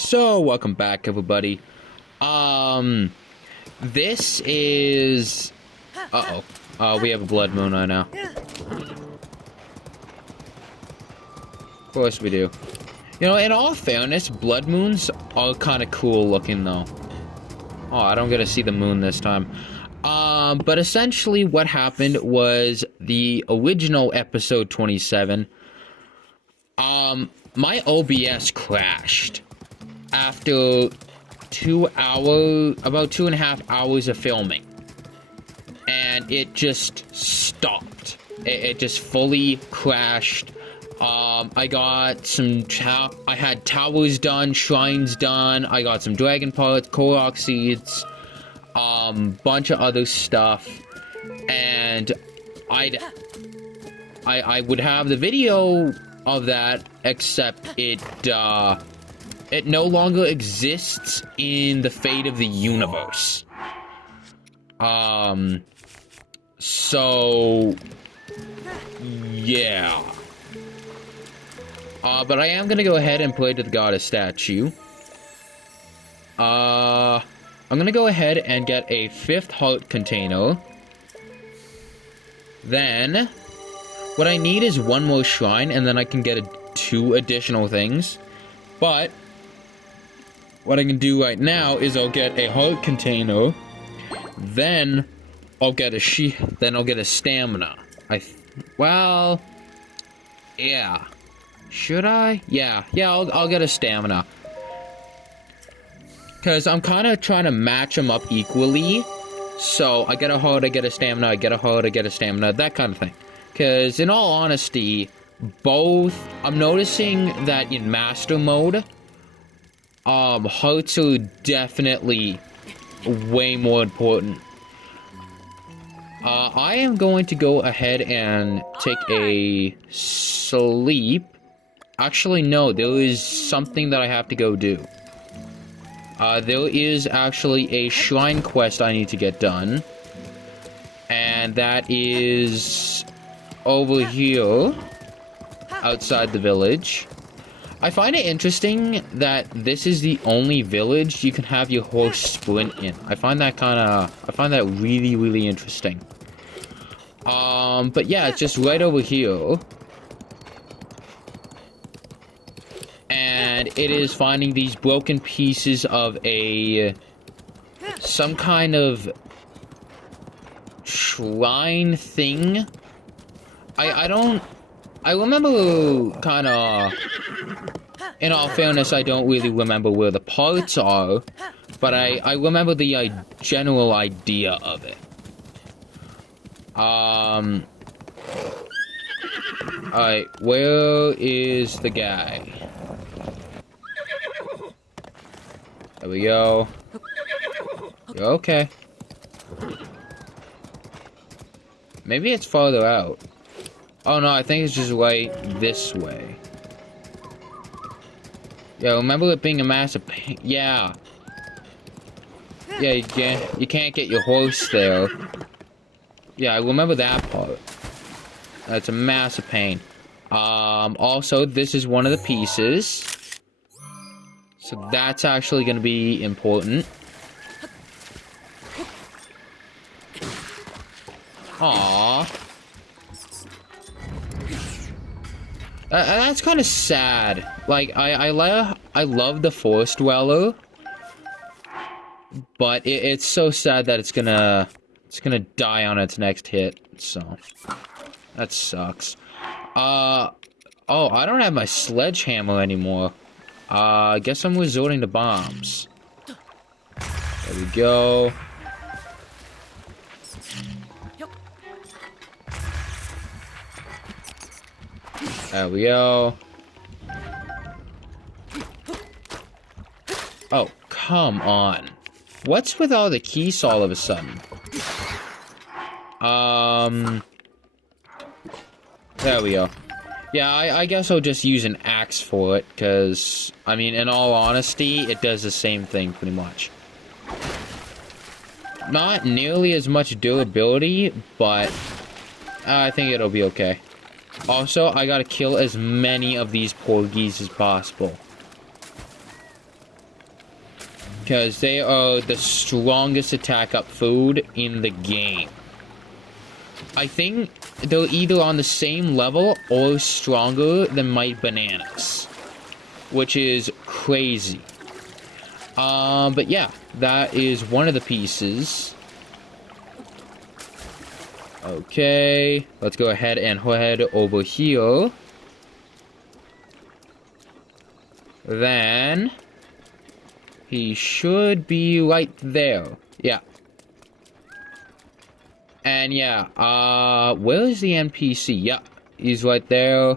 So, welcome back, everybody. This is... we have a blood moon right now. Of course we do. You know, in all fairness, blood moons are kind of cool looking, though. Oh, I don't get to see the moon this time. But essentially what happened was the original episode 27. My OBS crashed after about 2.5 hours of filming. And it just stopped. It just fully crashed. I got some, I had towers done, shrines done, I got some dragon parts, korok seeds, bunch of other stuff, and I would have the video of that, except it no longer exists in the fate of the universe. So, yeah. But I am gonna go ahead and pray to the goddess statue. I'm gonna go ahead and get a 5th heart container. Then, what I need is one more shrine, and then I can get 2 additional things. But, what I can do right now is I'll get a heart container, then I'll get a stamina. Well, yeah. Should I? Yeah, I'll get a stamina. Because I'm kind of trying to match them up equally. So, I get a heart, I get a stamina, I get a heart, I get a stamina, that kind of thing. Because, in all honesty, I'm noticing that in master mode, hearts are definitely way more important. I am going to go ahead and take a sleep. Actually, no, there is something that I have to go do. There is actually a shrine quest I need to get done. And that is over here, outside the village. I find it interesting that this is the only village you can have your horse sprint in. I find that really, really interesting. But yeah, it's just right over here. And it is finding these broken pieces of some kind of shrine thing. I remember kind of, in all fairness, I don't really remember where the parts are, but I remember the general idea of it. Alright, where is the guy? There we go. You're okay. Maybe it's farther out. Oh no, I think it's just right this way. Yeah, remember it being a massive pain? Yeah. Yeah, you can't get your horse there. Yeah, I remember that part. That's a massive pain. Also, this is one of the pieces. So that's actually going to be important. Aww. That's kind of sad. Like, I love the Forest Dweller, but it's so sad that it's gonna die on its next hit. So that sucks. Oh, I don't have my sledgehammer anymore. I guess I'm resorting to bombs. There we go. There we go. Oh, come on. What's with all the keys all of a sudden? There we go. Yeah, I guess I'll just use an axe for it, because, I mean, in all honesty, it does the same thing, pretty much. Not nearly as much durability, but I think it'll be okay. Also, I gotta kill as many of these porgies as possible. because they are the strongest attack up food in the game. I think they're either on the same level or stronger than my bananas, which is crazy. But yeah, that is one of the pieces. Okay, let's go ahead and head over here. Then he should be right there. Yeah. And yeah, where is the NPC? Yeah, he's right there.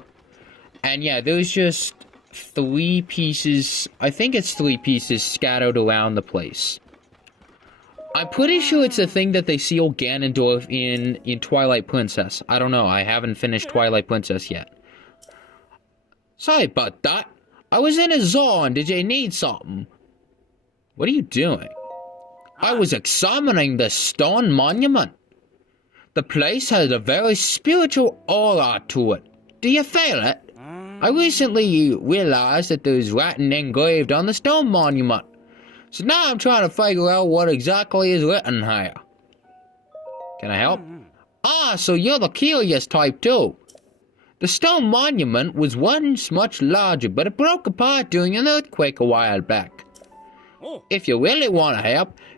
And yeah, there's just 3 pieces, I think it's 3 pieces scattered around the place. I'm pretty sure it's a thing that they seal Ganondorf in Twilight Princess. I don't know, I haven't finished Twilight Princess yet. Sorry about that. I was in a zone, did you need something? What are you doing? I was examining the stone monument. The place has a very spiritual aura to it. Do you feel it? I recently realized that there's writing engraved on the stone monument. So now I'm trying to figure out what exactly is written here. Can I help? Ah, so you're the curious type too. The stone monument was once much larger, but it broke apart during an earthquake a while back. If you really want to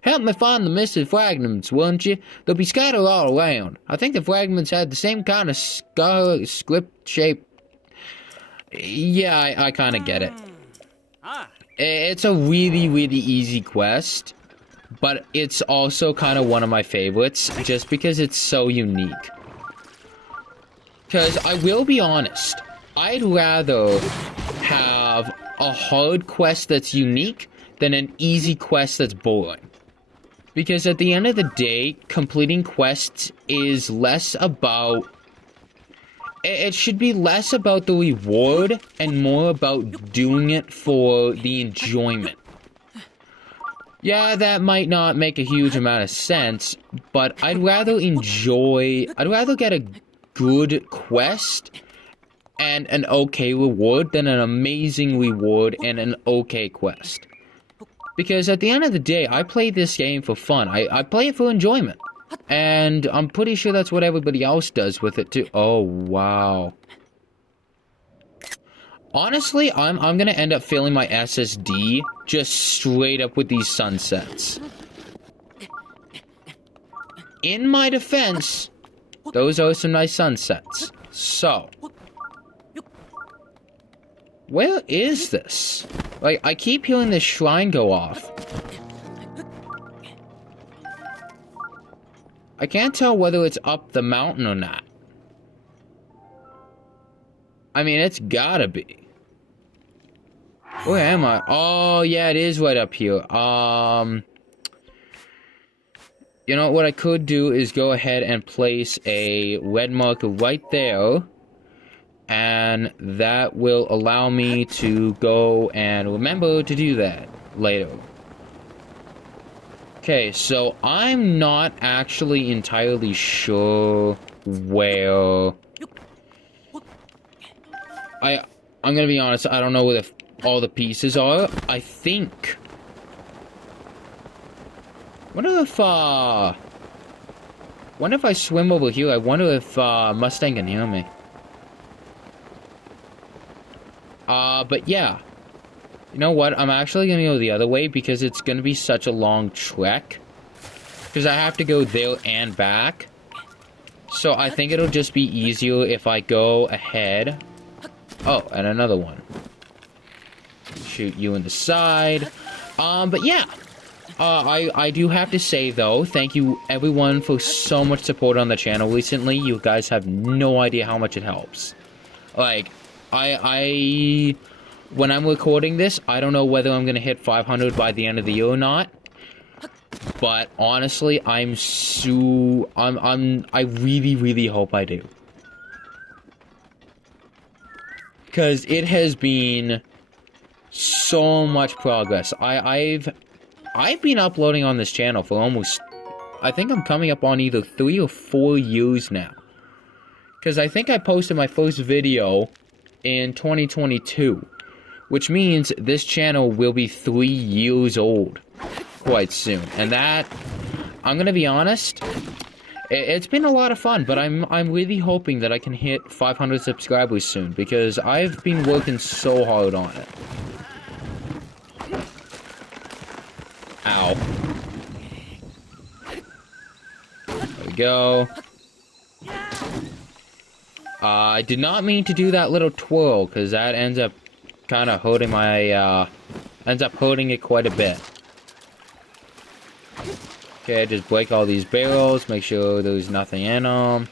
help me find the missing fragments, won't you? They'll be scattered all around. I think the fragments had the same kind of script shape. Yeah, I kind of get it. It's a really, really easy quest, but it's also kind of one of my favorites, just because it's so unique. Because I will be honest, I'd rather have a hard quest that's unique than an easy quest that's boring. Because at the end of the day, completing quests is less about... It should be less about the reward and more about doing it for the enjoyment. Yeah, that might not make a huge amount of sense, but I'd rather get a good quest and an okay reward than an amazing reward and an okay quest. Because at the end of the day, I play this game for fun. I play it for enjoyment. And I'm pretty sure that's what everybody else does with it too. Oh, wow. Honestly, I'm gonna end up filling my SSD just straight up with these sunsets. In my defense, those are some nice sunsets. So, where is this? Like, I keep hearing this shrine go off. I can't tell whether it's up the mountain or not. I mean, it's gotta be. Where am I? Oh, yeah, it is right up here. You know, what I could do is go ahead and place a red marker right there. And that will allow me to go and remember to do that later. Okay, so I'm not actually entirely sure where... I'm gonna be honest, I don't know where all the pieces are. I think... Wonder if I swim over here. I wonder if Mustang can hear me. But yeah. You know what? I'm actually gonna go the other way because it's gonna be such a long trek. Because I have to go there and back. So I think it'll just be easier if I go ahead. Oh, and another one. Shoot you in the side. But yeah. I do have to say, though, thank you, everyone, for so much support on the channel recently. You guys have no idea how much it helps. Like, when I'm recording this, I don't know whether I'm gonna hit 500 by the end of the year or not. But, honestly, I really, really hope I do. Because it has been so much progress. I've been uploading on this channel for almost... I think I'm coming up on either 3 or 4 years now. Because I think I posted my first video in 2022. which means this channel will be 3 years old quite soon. And that, I'm gonna be honest, it's been a lot of fun, but I'm really hoping that I can hit 500 subscribers soon, because I've been working so hard on it. Ow. There we go. I did not mean to do that little twirl, because that ends up kind of hurting my, ends up hurting it quite a bit. Okay, just break all these barrels, make sure there's nothing in them.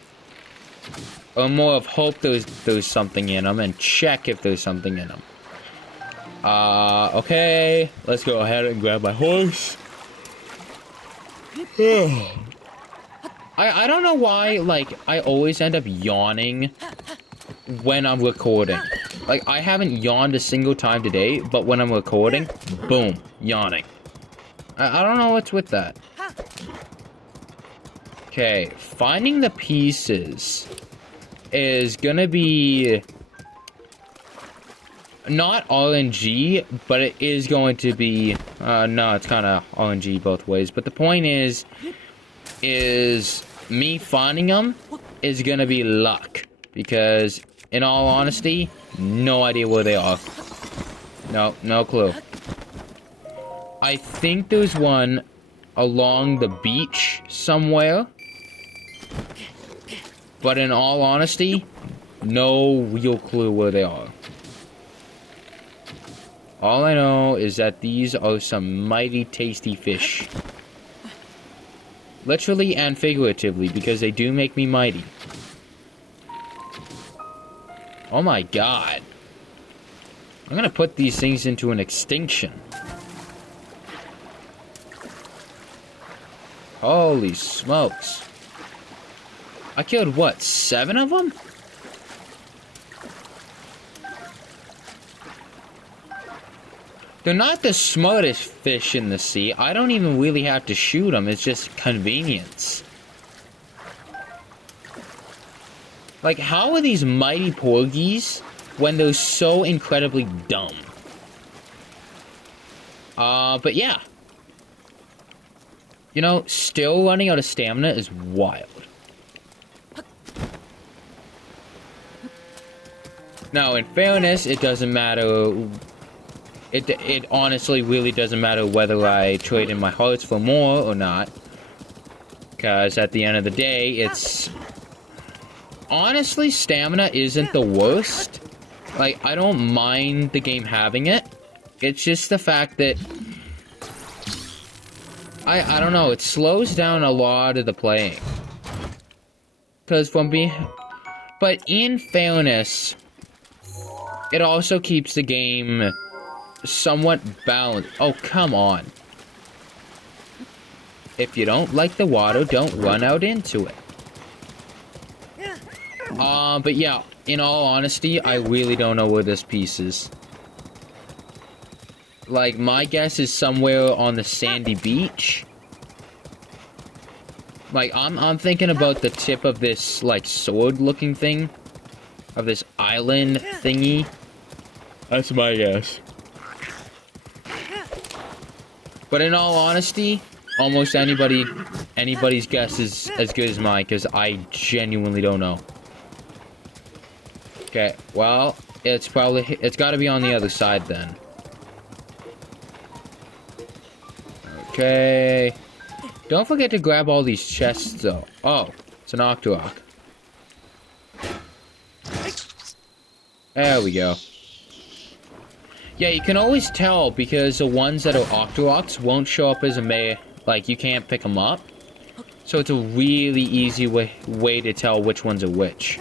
Or more of hope there's something in them, and check if there's something in them. Okay, let's go ahead and grab my horse. I don't know why, like, I always end up yawning when I'm recording. Like, I haven't yawned a single time today, but when I'm recording, boom, yawning. I don't know what's with that. Okay, finding the pieces is gonna be not RNG, but it is going to be, no, it's kind of RNG both ways, but the point is me finding them is gonna be luck, because in all honesty, no idea where they are. No clue. I think there's one along the beach somewhere, but in all honesty, no real clue where they are. All I know is that these are some mighty tasty fish. Literally and figuratively, because they do make me mighty. Oh my god. I'm gonna put these things into an extinction. Holy smokes. I killed, what, 7 of them? They're not the smartest fish in the sea. I don't even really have to shoot them. It's just convenience. Like, how are these mighty porgies when they're so incredibly dumb? But yeah. You know, still running out of stamina is wild. Now, in fairness, it doesn't matter. It honestly really doesn't matter whether I trade in my hearts for more or not. Because at the end of the day, it's... Honestly, stamina isn't the worst. Like, I don't mind the game having it. It's just the fact that... I don't know, it slows down a lot of the playing. Because from being... But in fairness, it also keeps the game somewhat balanced. Oh, come on. If you don't like the water, don't run out into it. But yeah, in all honesty, I really don't know where this piece is. Like, my guess is somewhere on the sandy beach. Like, I'm thinking about the tip of this, like, sword-looking thing. Of this island thingy. That's my guess. But in all honesty, almost anybody's guess is as good as mine, because I genuinely don't know. Okay, well, it's gotta be on the other side then. Okay. Don't forget to grab all these chests, though. Oh, it's an Octorok. There we go. Yeah, you can always tell, because the ones that are Octoroks won't show up as a like, you can't pick them up. So it's a really easy way to tell which ones are which.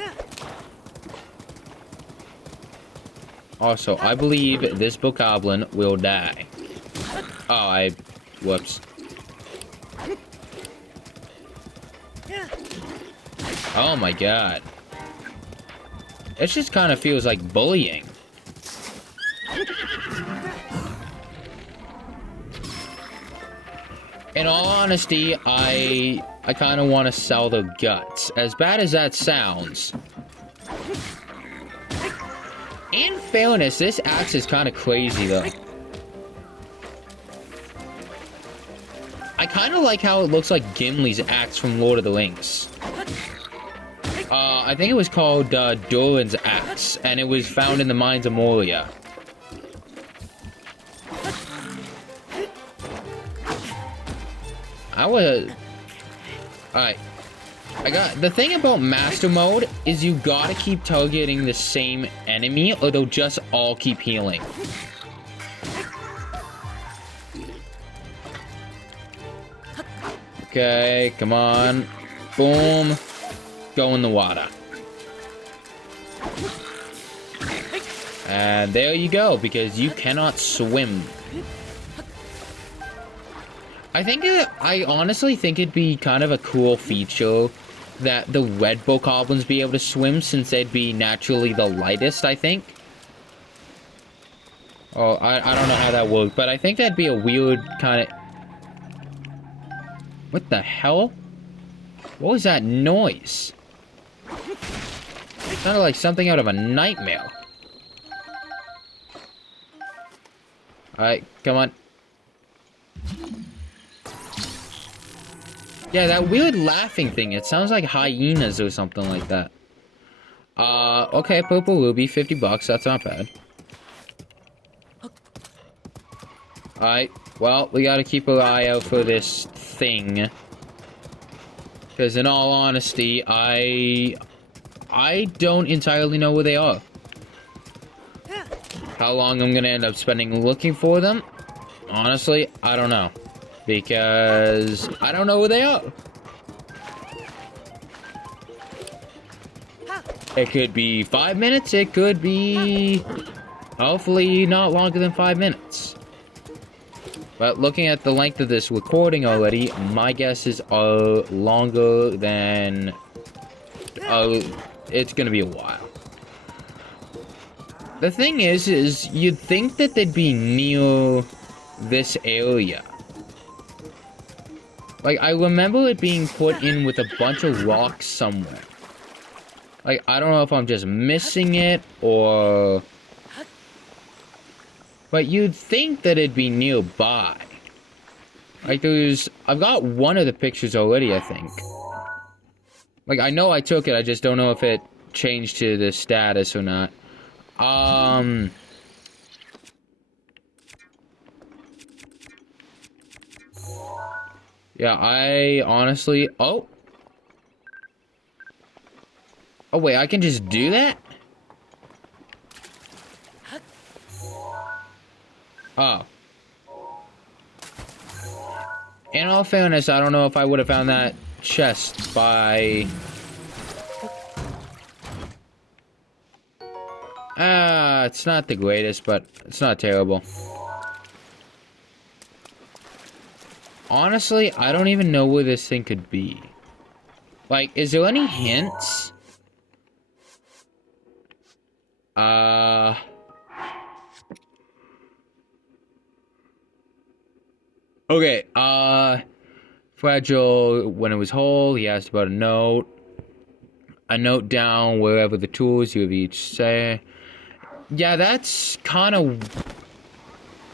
Also, I believe this bokoblin will die. Oh, whoops. Oh my god. It just kind of feels like bullying. In all honesty, I kind of want to sell their guts. As bad as that sounds. In fairness, this axe is kind of crazy, though. I kind of like how it looks like Gimli's axe from Lord of the Rings. I think it was called Durin's axe, and it was found in the mines of Moria. Alright. The thing about Master Mode is you gotta keep targeting the same enemy, or they'll just all keep healing. Okay, come on. Boom. Go in the water. And there you go, because you cannot swim. I honestly think it'd be kind of a cool feature that the red bokoblins be able to swim, since they'd be naturally the lightest, I think. Oh, I don't know how that works, but I think that'd be a weird kind of... What the hell? What was that noise? It sounded like something out of a nightmare. Alright, come on. Yeah, that weird laughing thing, it sounds like hyenas or something like that. Okay, purple ruby, 50 bucks, that's not bad. Alright, well, we gotta keep our eye out for this thing. Because in all honesty, I don't entirely know where they are. How long I'm gonna end up spending looking for them? Honestly, I don't know. Because I don't know where they are. It could be 5 minutes, it could be... hopefully not longer than 5 minutes. But looking at the length of this recording already, my guess is longer than... it's gonna be a while. The thing is you'd think that they'd be near this area. Like, I remember it being put in with a bunch of rocks somewhere. Like, I don't know if I'm just missing it, or... But you'd think that it'd be nearby. Like, I've got one of the pictures already, I think. Like, I know I took it, I just don't know if it changed to the status or not. Yeah, I honestly... Oh! Oh, wait, I can just do that? Oh. In all fairness, I don't know if I would have found that chest by... it's not the greatest, but it's not terrible. Honestly, I don't even know where this thing could be. Like, is there any hints? Okay, Fragile, when it was whole, he asked about a note. A note down wherever the tools you have each say. Yeah, that's kind of...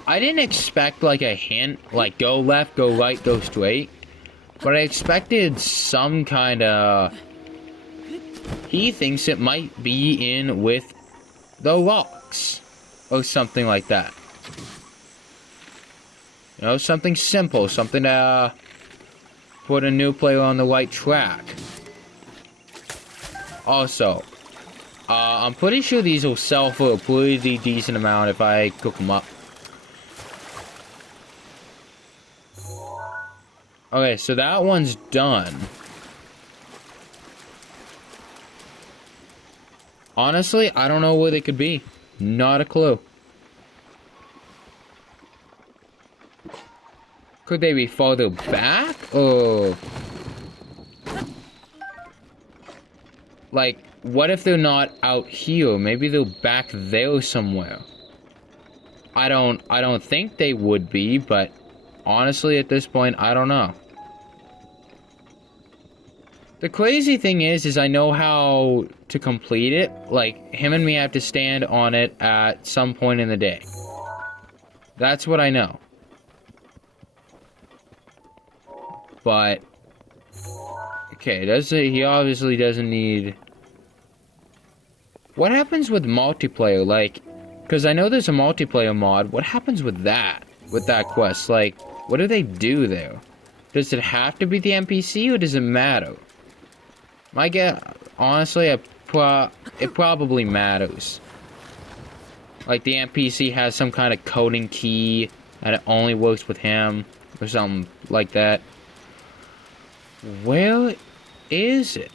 I didn't expect, like, a hint, like, go left, go right, go straight. But I expected some kind of... He thinks it might be in with the rocks. Or something like that. You know, something simple, something to put a new player on the right track. Also, I'm pretty sure these will sell for a pretty decent amount if I cook them up. Okay, so that one's done. Honestly, I don't know where they could be. Not a clue. Could they be farther back, or... Like, what if they're not out here? Maybe they're back there somewhere. I don't think they would be, but honestly, at this point, I don't know. The crazy thing is I know how to complete it. Like, him and me have to stand on it at some point in the day. That's what I know. But, okay, he obviously doesn't need... What happens with multiplayer? Like, because I know there's a multiplayer mod. What happens with that? With that quest? Like, what do they do there? Does it have to be the NPC, or does it matter? My guess, honestly, it probably matters. Like, the NPC has some kind of coding key, and it only works with him, or something like that. Where is it?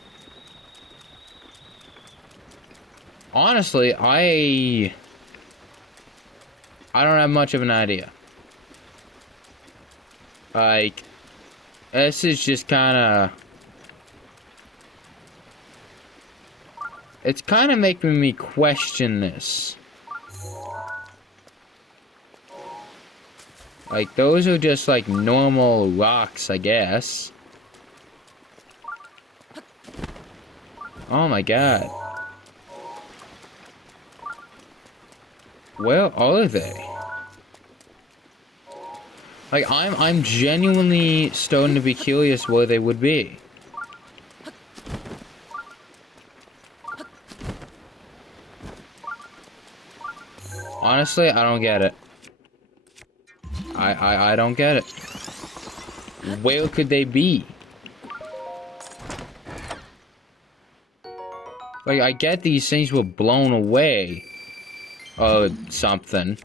Honestly, I don't have much of an idea. Like, this is just kind of... It's kind of making me question this. Like, those are just, like, normal rocks, I guess. Oh my god. Where are they? Like, I'm genuinely starting to be curious where they would be. Honestly, I don't get it. I don't get it. Where could they be? Like, I get these things were blown away. Or something.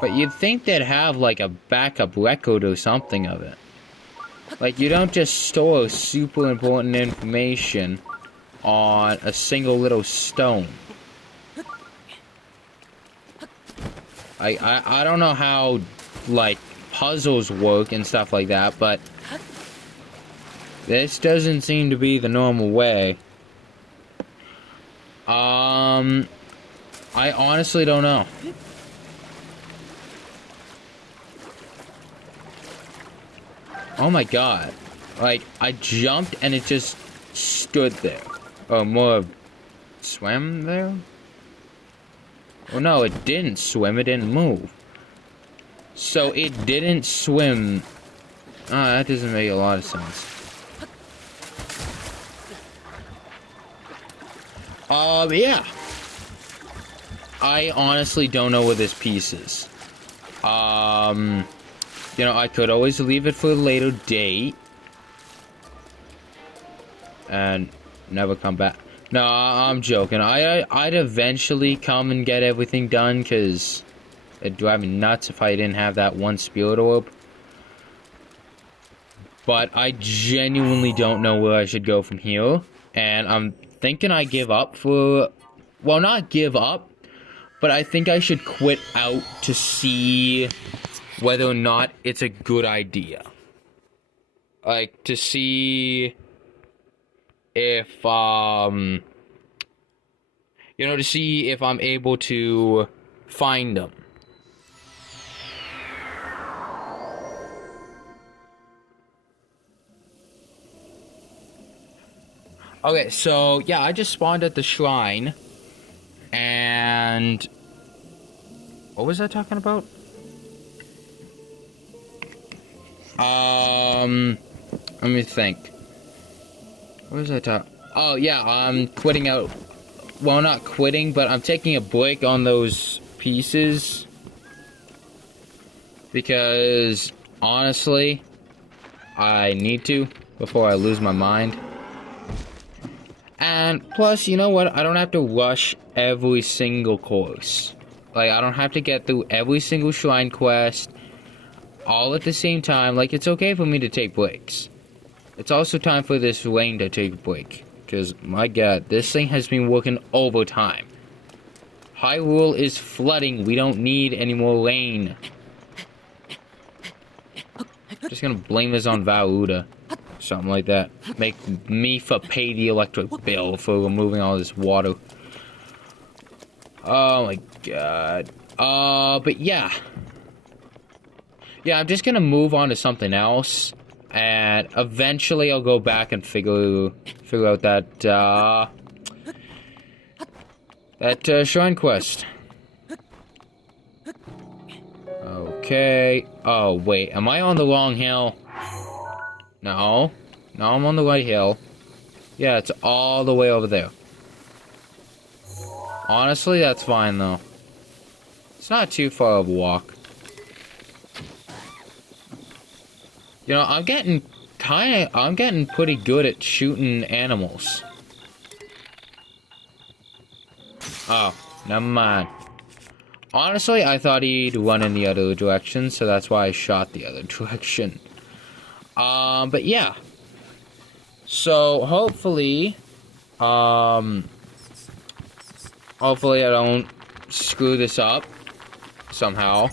But you'd think they'd have, like, a backup record or something of it. Like, you don't just store super important information on a single little stone. I don't know how, like, puzzles work and stuff like that, but this doesn't seem to be the normal way. I honestly don't know. Oh my god. Like, I jumped and it just stood there. Or more, swam there? Oh no, it didn't swim, it didn't move. So it didn't swim. Ah, that doesn't make a lot of sense. Yeah. I honestly don't know where this piece is. You know, I could always leave it for a later date. And never come back. No, I'm joking. I'd eventually come and get everything done, because it'd drive me nuts if I didn't have that one spirit orb. But I genuinely don't know where I should go from here. And I'm thinking I give up for... Well, not give up, but I think I should quit out to see whether or not it's a good idea. Like, to see if, you know, to see if I'm able to find them. Okay, so, yeah, I just spawned at the shrine. And... what was I talking about? Let me think. What was I talking? Oh, yeah, I'm quitting out. Well, not quitting, but I'm taking a break on those pieces. Because, honestly, I need to before I lose my mind. And, plus, you know what? I don't have to rush every single course. Like, I don't have to get through every single shrine quest all at the same time. Like, it's okay for me to take breaks. It's also time for this rain to take a break. Because, my god, this thing has been working overtime. Hyrule is flooding. We don't need any more rain. Just gonna blame this on Valuda. Something like that. Make me pay the electric bill for removing all this water. Oh my god. But yeah. Yeah, I'm just gonna move on to something else. And eventually I'll go back and figure out that, shrine quest. Okay. Oh, wait. Am I on the wrong hill? No. No, I'm on the right hill. Yeah, it's all the way over there. Honestly, that's fine, though. It's not too far of a walk. You know, I'm getting pretty good at shooting animals. Oh, never mind. Honestly, I thought he'd run in the other direction, so that's why I shot the other direction. But yeah. So, hopefully I don't screw this up somehow.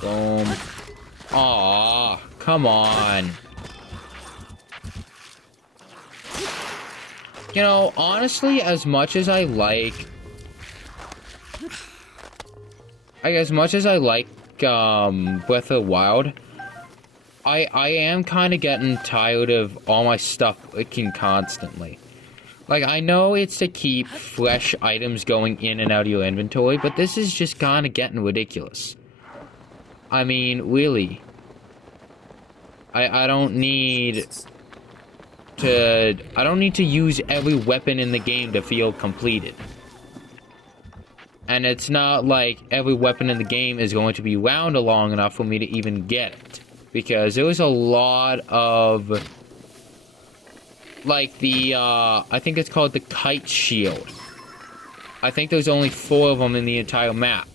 Boom. Aw, come on. You know, honestly, as much as I like Breath of the Wild, I am kind of getting tired of all my stuff clicking constantly. Like, I know it's to keep fresh items going in and out of your inventory, but this is just kind of getting ridiculous. I mean, really. I don't need to use every weapon in the game to feel completed. And it's not like every weapon in the game is going to be round long enough for me to even get it. Because there was a lot of, like, the, I think it's called the Kite Shield. I think there's only 4 of them in the entire map.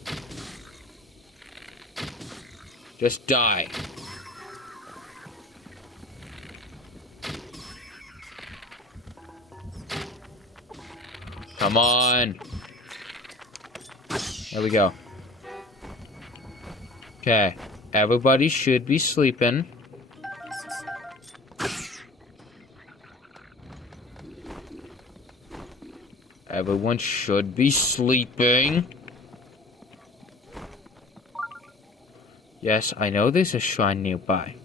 Just die. Come on. There we go. Okay. Everybody should be sleeping. Everyone should be sleeping. Yes, I know there's a shrine nearby.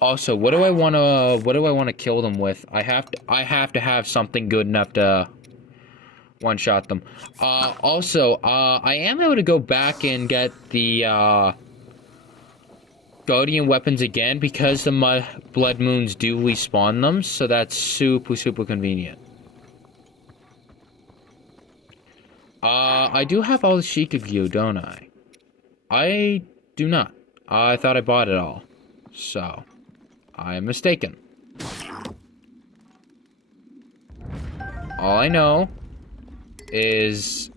Also, what do I want to kill them with? I have to have something good enough to one-shot them. Also, I am able to go back and get the, Guardian weapons again because the Blood Moons do respawn them, so that's super, super convenient. I do have all the Sheikah gear, don't I? I do not. I thought I bought it all. So, I am mistaken. All I know is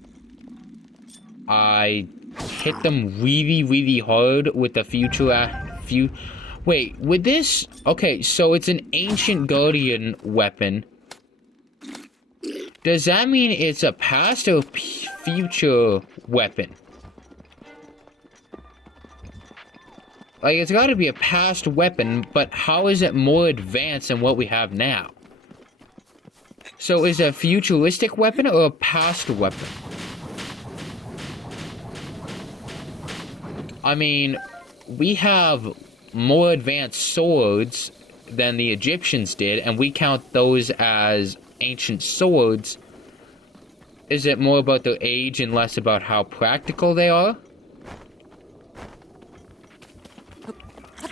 I hit them really, really hard with the Wait, with this... Okay, so it's an ancient Guardian weapon. Does that mean it's a past or future weapon? Like, it's gotta be a past weapon, but how is it more advanced than what we have now? So is it a futuristic weapon or a past weapon? I mean, we have more advanced swords than the Egyptians did, and we count those as ancient swords. Is it more about their age and less about how practical they are?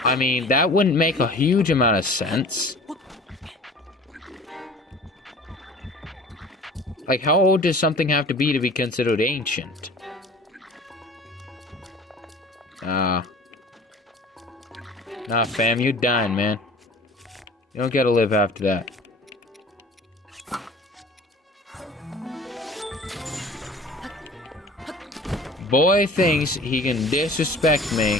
I mean, that wouldn't make a huge amount of sense. Like, how old does something have to be considered ancient? Nah, fam, you're dying, man. You don't gotta live after that. Boy thinks he can disrespect me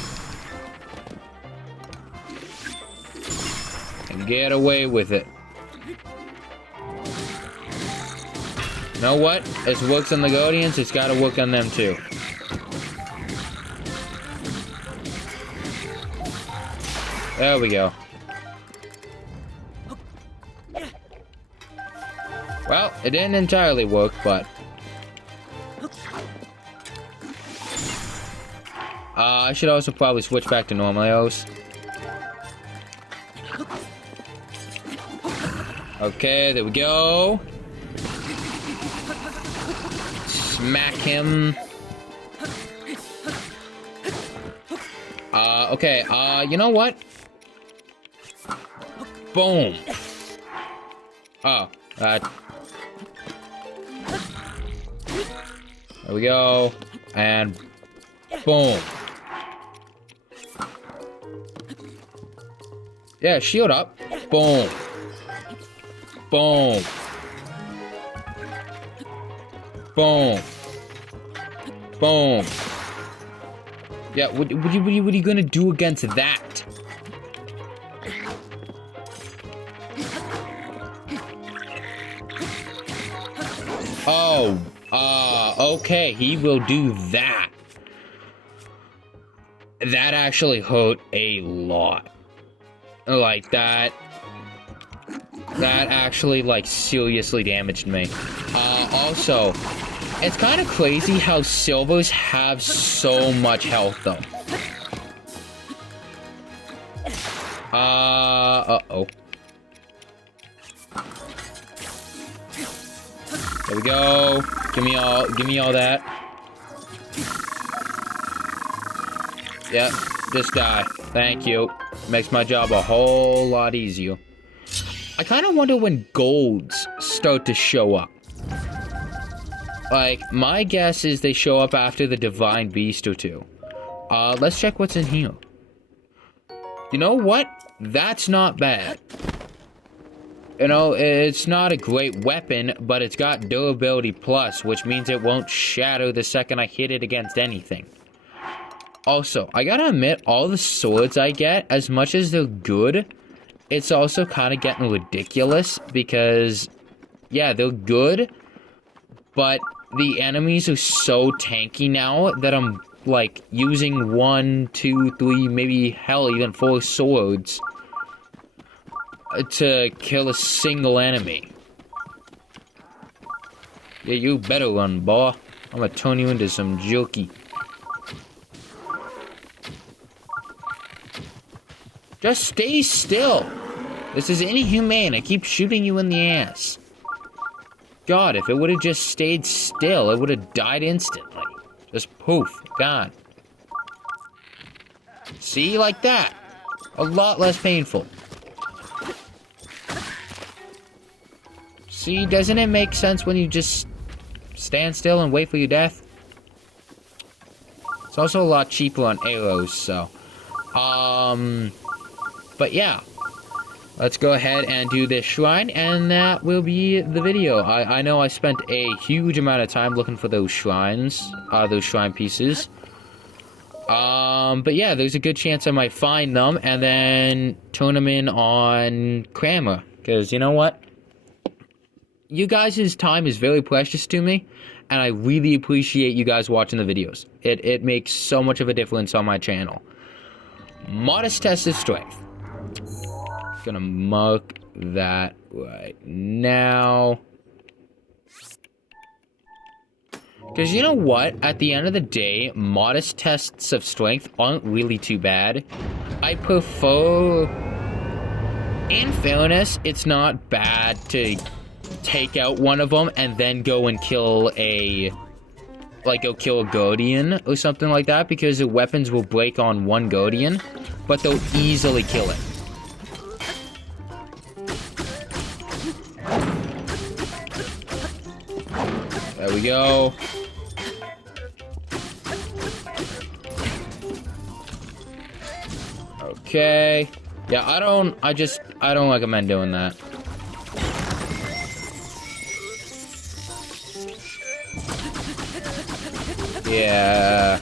and get away with it. You know what? It works on the Guardians, it's gotta work on them too. There we go. Well, it didn't entirely work, but... I should also probably switch back to normal arrows. Okay, there we go. Smack him. Okay, you know what? Boom. Oh, there we go. And boom. Yeah, shield up. Boom. Boom. Boom. Boom. Yeah, what are you gonna do against that? Oh, okay, he will do that. That actually hurt a lot. Like, that actually, like, seriously damaged me. Also, it's kind of crazy how silvers have so much health, though. Uh-oh. There we go. Give me all that. Yep, just die. Thank you. Makes my job a whole lot easier. I kind of wonder when golds start to show up. Like, my guess is they show up after the Divine Beast or two. Let's check what's in here. You know what? That's not bad. You know, it's not a great weapon, but it's got durability plus, which means it won't shatter the second I hit it against anything. Also, I gotta admit, all the swords I get, as much as they're good, it's also kind of getting ridiculous, because, yeah, they're good, but the enemies are so tanky now that I'm, like, using 1, 2, 3, maybe, hell, even 4 swords to kill a single enemy. Yeah, you better run, boy. I'm gonna turn you into some jerky. Just stay still. This is inhumane. I keep shooting you in the ass. God, if it would have just stayed still, it would have died instantly. Just poof, gone. See, like that. A lot less painful. See, doesn't it make sense when you just stand still and wait for your death? It's also a lot cheaper on arrows, so. But yeah. Let's go ahead and do this shrine, and that will be the video. I know I spent a huge amount of time looking for those shrines, those shrine pieces. But yeah, there's a good chance I might find them, and then turn them in on Kramer. Because, you know what? You guys' time is very precious to me, and I really appreciate you guys watching the videos. It makes so much of a difference on my channel. Modest test of strength. Gonna mark that right now. Because you know what? At the end of the day, modest tests of strength aren't really too bad. I prefer... In fairness, it's not bad to take out one of them and then go and kill a... Like, go kill a Guardian or something like that, because the weapons will break on one Guardian, but they'll easily kill it. There we go. Okay. Yeah, I don't recommend doing that. Yeah.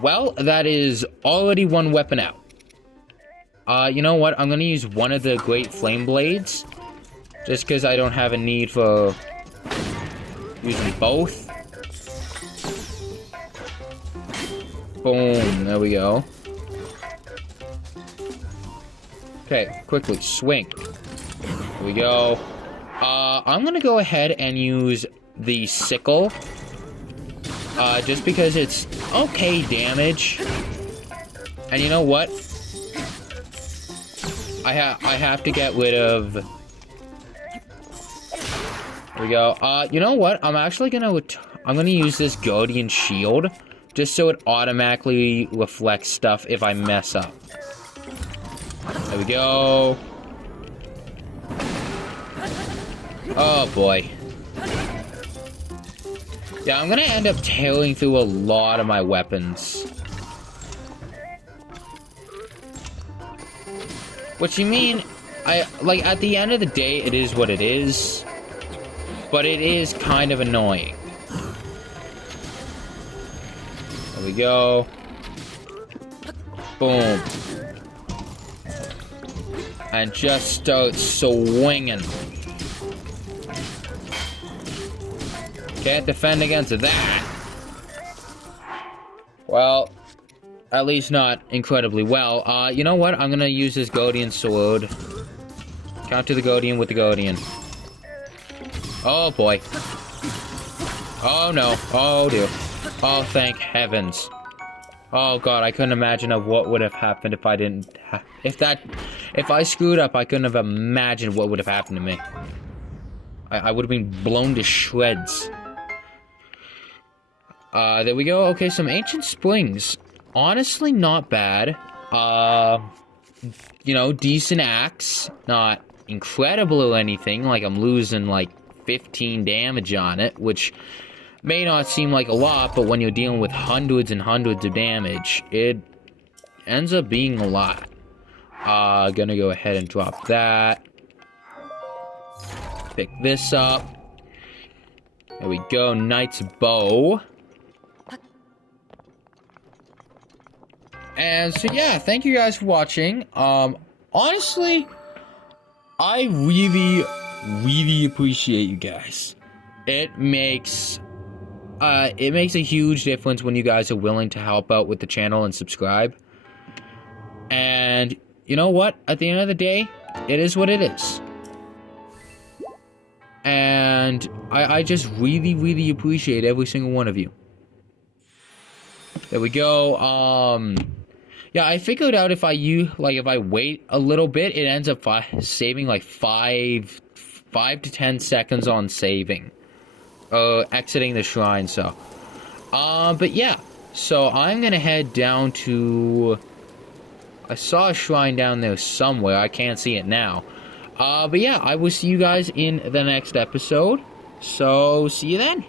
Well, that is already one weapon out. You know what? I'm gonna use one of the Great Flame Blades. Just because I don't have a need for using both. Boom, there we go. Okay, quickly, swing. There we go. I'm gonna go ahead and use the sickle Just because it's okay damage. And you know what? I have to get rid of... There we go. You know what? I'm actually gonna use this Guardian Shield, just so it automatically reflects stuff if I mess up. There we go. Oh boy. Yeah, I'm gonna end up tailing through a lot of my weapons. Which you mean, like, at the end of the day, it is what it is. But it is kind of annoying. There we go. Boom. And just start swinging. Can't defend against that. Well, at least not incredibly well. You know what? I'm gonna use this Guardian Sword. Counter the Guardian with the Guardian. Oh boy. Oh no. Oh dear. Oh, thank heavens. Oh god, I couldn't imagine of what would have happened if I didn't... If I screwed up, I couldn't have imagined what would have happened to me. I would have been blown to shreds. There we go. Okay, some Ancient Springs. Honestly, not bad. You know, decent axe. Not incredible or anything. Like, I'm losing, like, 15 damage on it, which may not seem like a lot, but when you're dealing with hundreds and hundreds of damage, it ends up being a lot. Gonna go ahead and drop that. Pick this up. There we go, Knight's Bow. And so yeah, thank you guys for watching. Honestly, I really appreciate you guys. It makes a huge difference when you guys are willing to help out with the channel and subscribe. And you know what? At the end of the day, it is what it is. And I just really appreciate every single one of you. There we go. Yeah, I figured out if I wait a little bit, it ends up saving like 5 to 10 seconds on saving. Exiting the shrine, so. But yeah. So I'm gonna head down to... I saw a shrine down there somewhere. I can't see it now. But yeah, I will see you guys in the next episode. So, see you then.